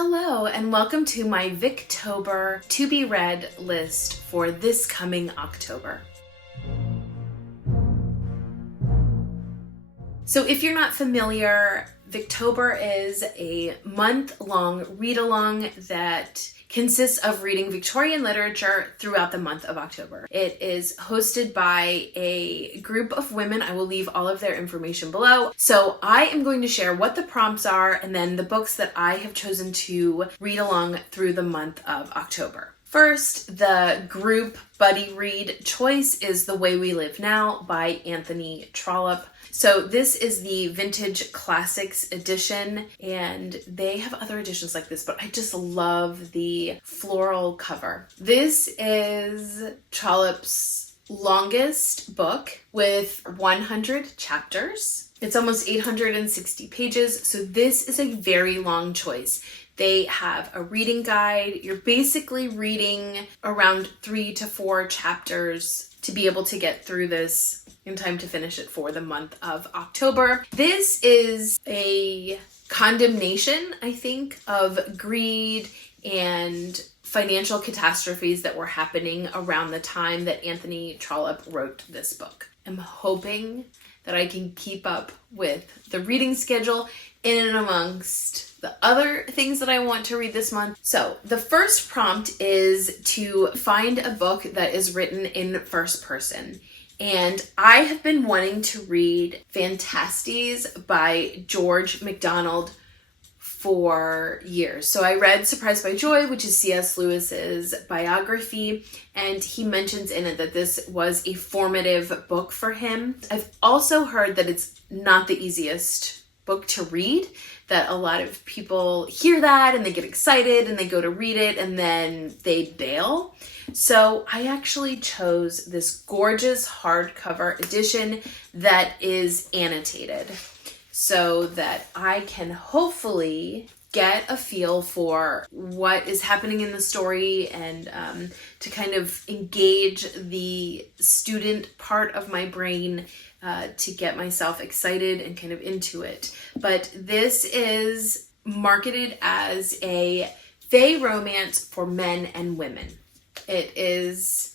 Hello and welcome to my Victober to be read list for this coming October. So if you're not familiar, Victober is a month-long read-along that consists of reading Victorian literature throughout the month of October. It is hosted by a group of women. I will leave all of their information below. So I am going to share what the prompts are and then the books that I have chosen to read along through the month of October. First, the group buddy read choice is The Way We Live Now by Anthony Trollope. So this is the Vintage Classics edition, and they have other editions like this, but I just love the floral cover. This is Trollope's longest book with 100 chapters. It's almost 860 pages, so this is a very long choice. They have a reading guide. You're basically reading around 3 to 4 chapters to be able to get through this in time to finish it for the month of October. This is a condemnation, I think, of greed and financial catastrophes that were happening around the time that Anthony Trollope wrote this book. I'm hoping that I can keep up with the reading schedule in and amongst the other things that I want to read this month. So the first prompt is to find a book that is written in first person. And I have been wanting to read Phantastes by George MacDonald for years. So I read Surprised by Joy, which is C.S. Lewis's biography, and he mentions in it that this was a formative book for him. I've also heard that it's not the easiest book to read, that a lot of people hear that and they get excited and they go to read it and then they bail. So I actually chose this gorgeous hardcover edition that is annotated so that I can hopefully get a feel for what is happening in the story and to kind of engage the student part of my brain to get myself excited and kind of into it. But this is marketed as a fae romance for men and women. It is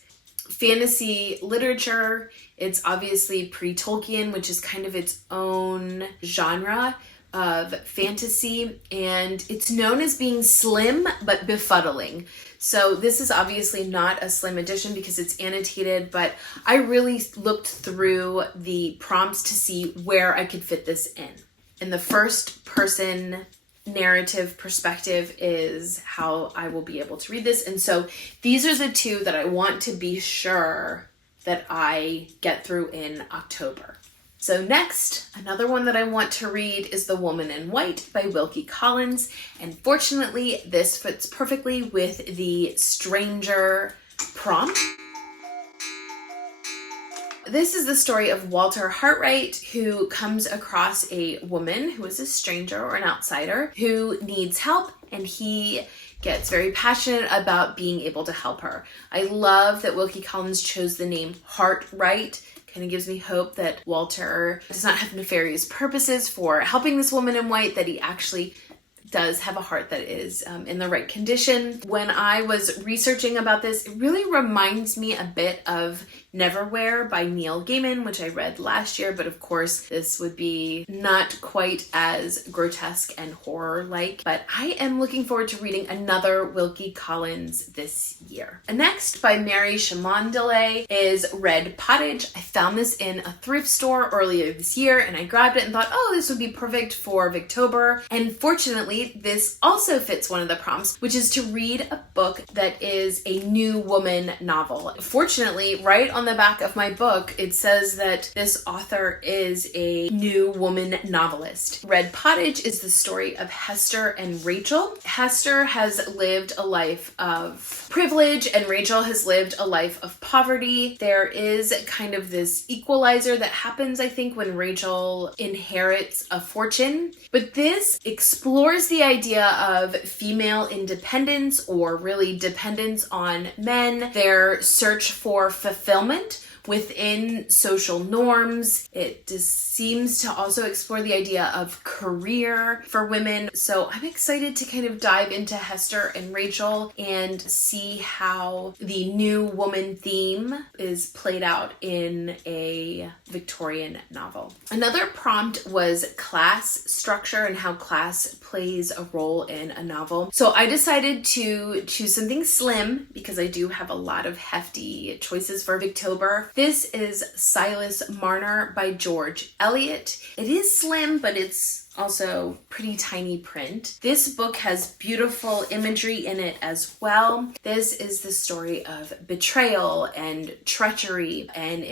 fantasy literature. It's obviously pre-Tolkien, which is kind of its own genre of fantasy, and it's known as being slim but befuddling. So this is obviously not a slim edition because it's annotated, but I really looked through the prompts to see where I could fit this in. And the first person narrative perspective is how I will be able to read this. And so these are the two that I want to be sure that I get through in October. So next, another one that I want to read is The Woman in White by Wilkie Collins. And fortunately, this fits perfectly with the stranger prompt. This is the story of Walter Hartwright, who comes across a woman who is a stranger or an outsider who needs help, and he gets very passionate about being able to help her. I love that Wilkie Collins chose the name Hartwright. Kind of gives me hope that Walter does not have nefarious purposes for helping this woman in white, that he actually does have a heart that is in the right condition. When I was researching about this, it really reminds me a bit of Neverwhere by Neil Gaiman, which I read last year, but of course this would be not quite as grotesque and horror-like. But I am looking forward to reading another Wilkie Collins this year. Next, by Mary Cholmondeley, is Red Pottage. I found this in a thrift store earlier this year and I grabbed it and thought, oh, this would be perfect for Victober. And fortunately, this also fits one of the prompts, which is to read a book that is a new woman novel. Fortunately, right on the back of my book, it says that this author is a new woman novelist. Red Pottage is the story of Hester and Rachel. Hester has lived a life of privilege and Rachel has lived a life of poverty. There is kind of this equalizer that happens, I think, when Rachel inherits a fortune. But this explores the idea of female independence, or really dependence on men, their search for fulfillment, within social norms. It just seems to also explore the idea of career for women. So I'm excited to kind of dive into Hester and Rachel and see how the new woman theme is played out in a Victorian novel. Another prompt was class structure and how class plays a role in a novel. So I decided to choose something slim because I do have a lot of hefty choices for Victober. This is Silas Marner by George Eliot. It is slim, but it's also pretty tiny print. This book has beautiful imagery in it as well. This is the story of betrayal and treachery, and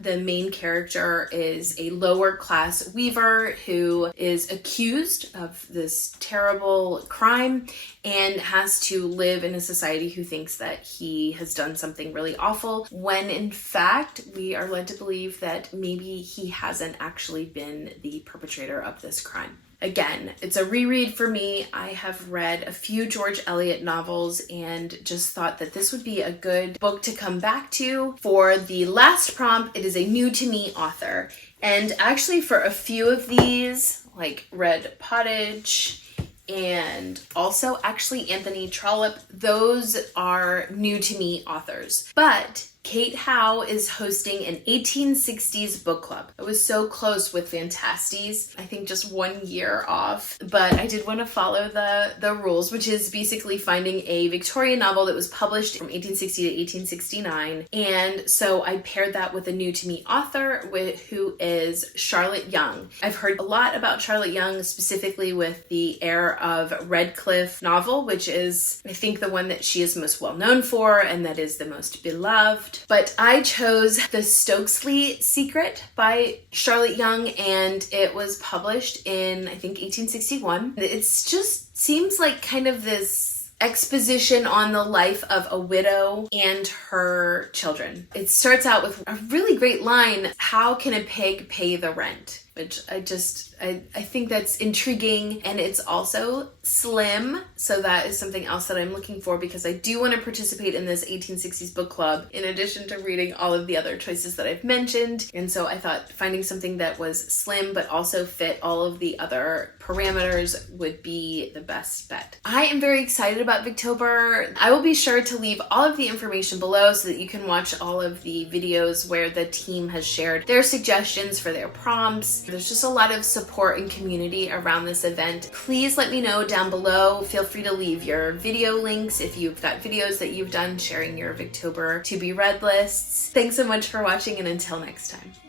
the main character is a lower class weaver who is accused of this terrible crime and has to live in a society who thinks that he has done something really awful, when in fact we are led to believe that maybe he hasn't actually been the perpetrator of this crime. Again, it's a reread for me. I have read a few George Eliot novels and just thought that this would be a good book to come back to. For the last prompt, it is a new to me author. And actually for a few of these, like read Pottage and also actually Anthony Trollope, those are new to me authors. But Kate Howe is hosting an 1860s book club. I was so close with Phantastes, I think just 1 year off, but I did want to follow the rules, which is basically finding a Victorian novel that was published from 1860 to 1869. And so I paired that with a new to me author who is Charlotte Yonge. I've heard a lot about Charlotte Yonge, specifically with the Heir of Redcliffe novel, which is, I think, the one that she is most well known for and that is the most beloved. But I chose The Stokesley Secret by Charlotte Yonge, and it was published in, I think, 1861. It's just seems like kind of this exposition on the life of a widow and her children. It starts out with a really great line, "How can a pig pay the rent?" Which I think that's intriguing, and it's also slim, so that is something else that I'm looking for because I do want to participate in this 1860s book club in addition to reading all of the other choices that I've mentioned. And so I thought finding something that was slim but also fit all of the other parameters would be the best bet. I am very excited about Victober. I will be sure to leave all of the information below so that you can watch all of the videos where the team has shared their suggestions for their prompts. There's just a lot of support and community around this event. Please let me know down below. Feel free to leave your video links if you've got videos that you've done sharing your Victober to be read lists. Thanks so much for watching, and until next time.